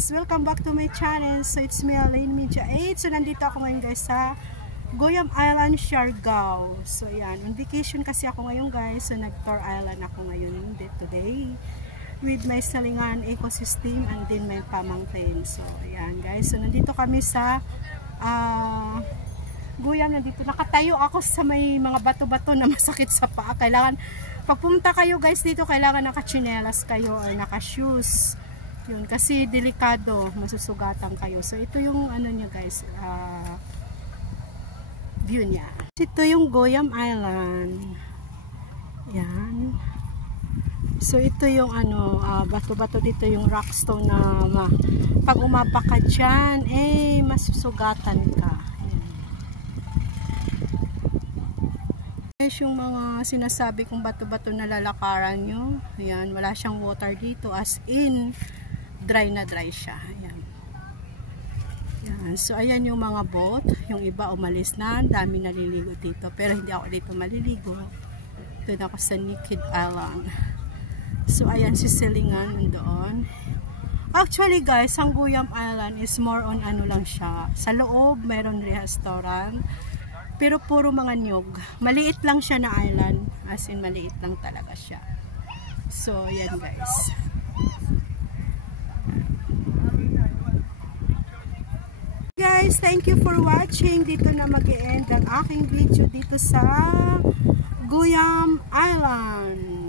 guys! Welcome back to my channel. So it's me, Alain Media 8. So nandito ako ngayon guys sa Goyam Island, Siargao. So yan, on vacation kasi ako ngayon guys. So nag-tour island ako ngayon today with my Salingan ecosystem and then my pamangkin. So ayan guys, so nandito kami sa Goyam. Nandito nakatayo ako sa may mga bato-bato na masakit sa paa. Kailangan pagpunta kayo guys dito, kailangan naka-chinelas kayo or naka-shoes. Yun, kasi delikado, masusugatan kayo. So ito yung ano niya guys, view niya. Ito yung Goyam Island. Yan. So ito yung ano, bato-bato dito, yung rockstone na pag umapa ka dyan, eh masusugatan ka. Yung mga sinasabi kong bato-bato na lalakaran nyo, ayan, wala siyang water dito, as in dry na dry siya. Ayan. Ayan. So ayan yung mga boat, yung iba umalis na, dami naliligo dito, pero hindi ako dito maliligo. Doon ako sa Naked Island. So ayan si Salingan nandoon. Actually guys, ang Goyam Island is more on ano lang siya, sa loob mayroon restaurant, pero puro mga nyog. Maliit lang siya na island. As in, maliit lang talaga siya. So, yan guys. Guys, thank you for watching. Dito na mag-e-end ang aking video dito sa Goyam Island.